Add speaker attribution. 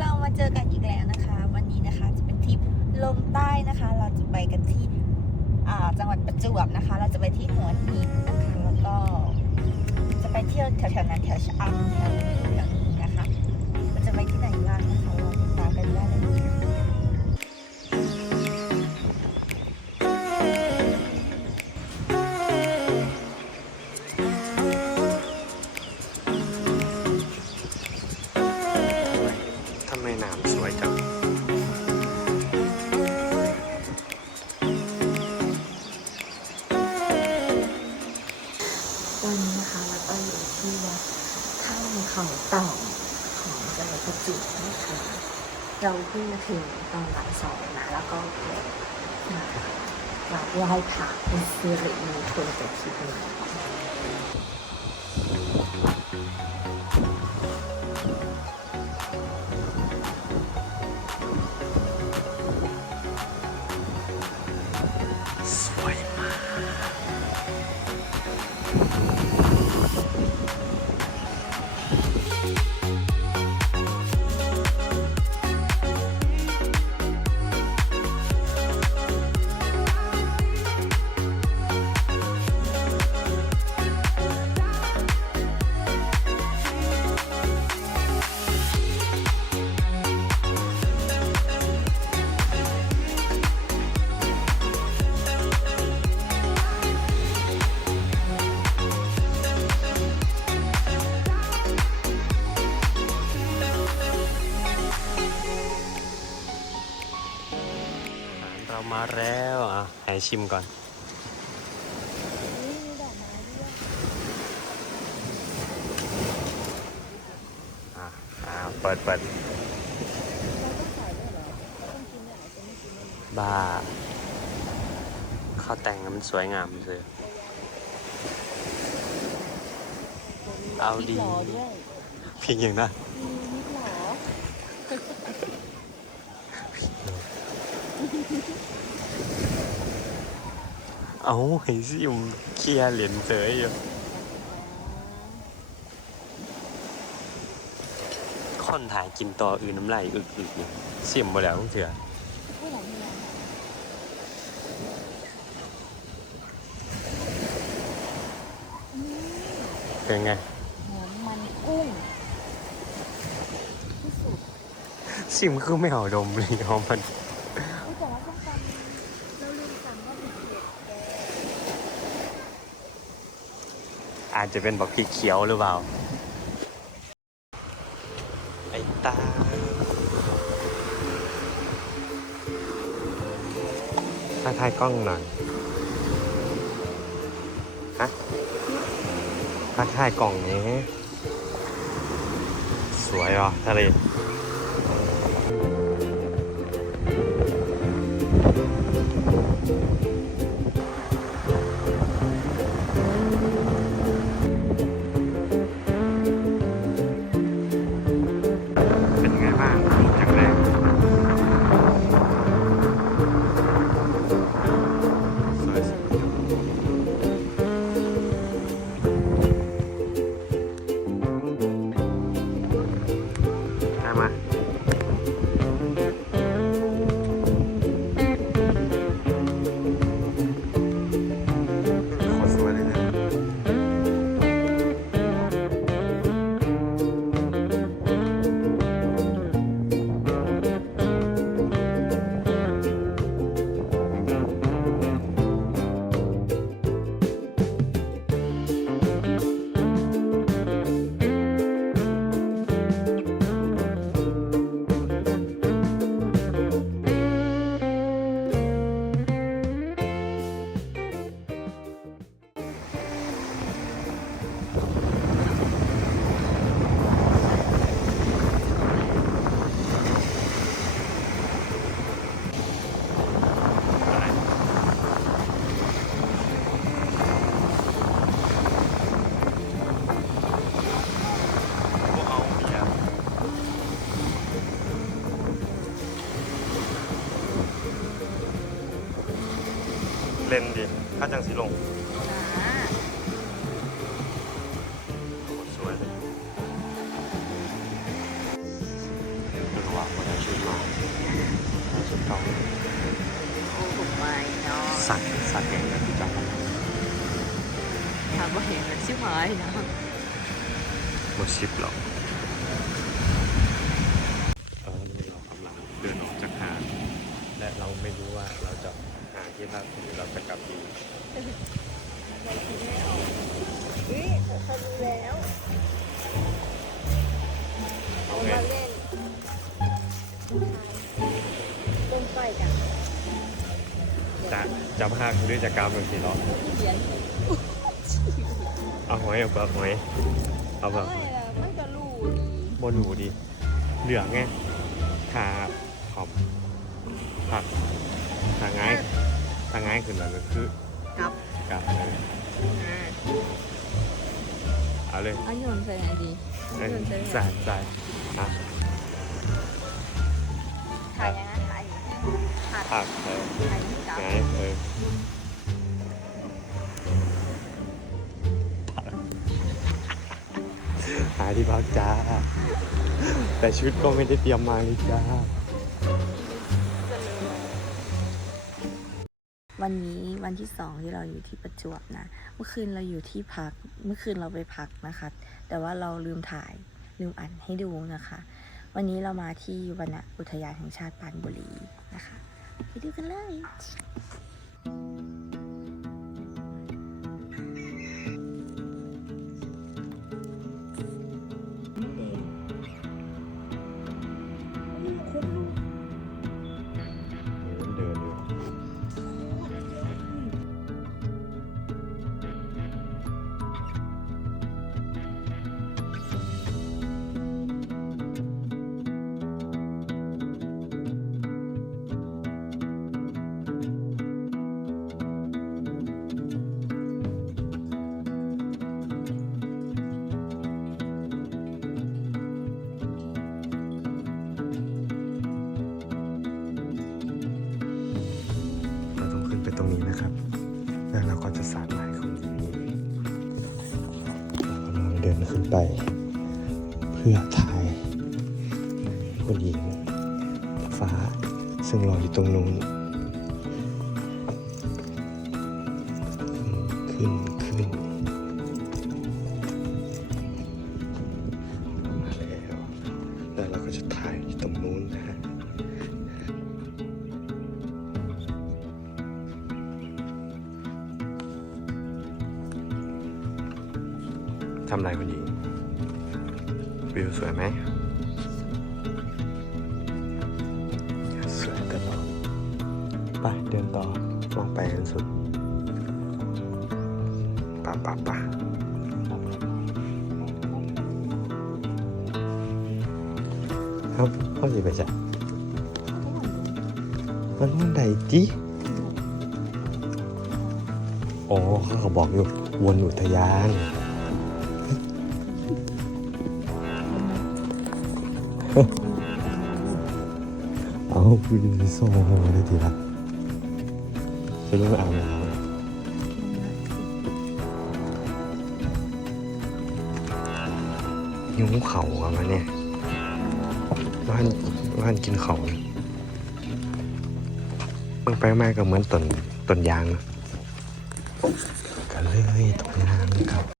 Speaker 1: เรามาเจอกันอีกแล้วนะคะ วันนี้นะคะจะเป็นทริปลงใต้นะคะ เราจะไปกันที่จังหวัดประจวบนะคะ เราจะไปที่หัวหินนะคะแล้วก็จะไปเที่ยวแถวๆนั้นแถวชะอำแถวแถวนี้ ทำ
Speaker 2: ไมน้ำสวยจัง
Speaker 1: ตอนนี้นะคะเราก็อยู่ที่วัดถ้ำเขาเต่าของจังหวัดประจวบนะคะเราเพิ่งมาถึงตอนบ่ายสองนะแล้วก็มากราบไหว้พระเป็นสิริมงคลกับทริปนี้
Speaker 2: ชิมก่อนอะอ่า เปิดเปิดบ้าข้าวแต่งมันสวยงามเลยเอาดีเพียงอย่างนั้น เอาให้สิมเคลียร์เหรียญเสยอยู่คนถ่ายกินต่ออื่นน้ำลายอึกอึกอยู่เสียมบ่แล้วเถื่อเป็นไง
Speaker 1: หอมมันกุ้ง
Speaker 2: ซิมคือไม่เอาดมเลยหอมมัน
Speaker 1: อุ๊ยแต่ว่าส้มตำเราลืมสั่งว่าผิดเผ็ดแก
Speaker 2: อาจจะเป็นบักพริกเขียวหรือเปล่า ไอ้ตาถ้าถ่ายกล้องหน่อย ฮะถ้าถ่ายกล่องนี้ สวยอะทะเลเป็ ล่นดิข้าจังสีลงสวยเลยดูว่างคนชุดมาชุดเก่า
Speaker 3: โอ้ผมไม่เนาะ
Speaker 2: สัตว์สัตว์แดงกับพี่จัง
Speaker 3: ถามว่าเห็นมันชิบหายนะ
Speaker 2: มันชิบหรอก ที่พักหรือเราจะกลับดี
Speaker 3: เราคิดไม่ออกเฮ้ยเขารู้แล้ว
Speaker 2: เอาไง
Speaker 3: มาเล่นต้นไฟกัน
Speaker 2: จะจะพากหรือจะกรรมเป็นสีหรอ
Speaker 3: เขียน
Speaker 2: เอาหอยเอาเปลือกหอยเอาเปลือกห
Speaker 3: ไม่
Speaker 2: อย
Speaker 3: ละมันก็รู้ดี
Speaker 2: บนหนูดิเหลืองไงทาขอบผักทางง่าย ทางง่ายขึ้นมาก็คือ
Speaker 3: กับ
Speaker 2: กลับเลย
Speaker 3: อ่า
Speaker 2: เอาเลย
Speaker 3: เอาโยนใส่ไหนดี
Speaker 2: เอ้ย
Speaker 3: โยนใส่ไหน
Speaker 2: ใส่ใส่อะ
Speaker 3: ถ่ายยังไงถ่ายถ่าย
Speaker 2: ผักเออ
Speaker 3: ถ่ายยังกับ
Speaker 2: ง่ายเออหาที่พักจ้า แต่ชุดก็ไม่ได้เตรียมมาเลยจ้า
Speaker 1: วันนี้วันที่สองที่เราอยู่ที่ประจวบนะ เมื่อคืนเราอยู่ที่พัก เมื่อคืนเราไปพักนะคะ แต่ว่าเราลืมถ่ายลืมอัดให้ดูนะคะ วันนี้เรามาที่วนอุทยานแห่งชาติปานบุรีนะคะ ไปดูกันเลย
Speaker 2: นะครับ แล้วเราก็จะสาดไม้ของนี้เรากำลังเดินขึ้นไป เพื่อถ่ายผู้หญิงฟ้าซึ่งรออยู่ตรงนู้นขึ้นำไรคุณหญิง วิวสวยไหมสวยตลอดไปเดินต่อลองไปกันสุดปะปะปะครับพ่อจะไปจ้ะมันมันใดจีอ๋อเขาก็บอกอยู่วนอุทยาน เอาคือโซ่ได้ทีละจะรู้ว่าอาบน้ำยุ้งเข่ากันมาเนี่ยว่านว่านกินเขานี่ยเมื่อไปมาก็เหมือนต้นต้นยางนะก็เลยต้นยางครับ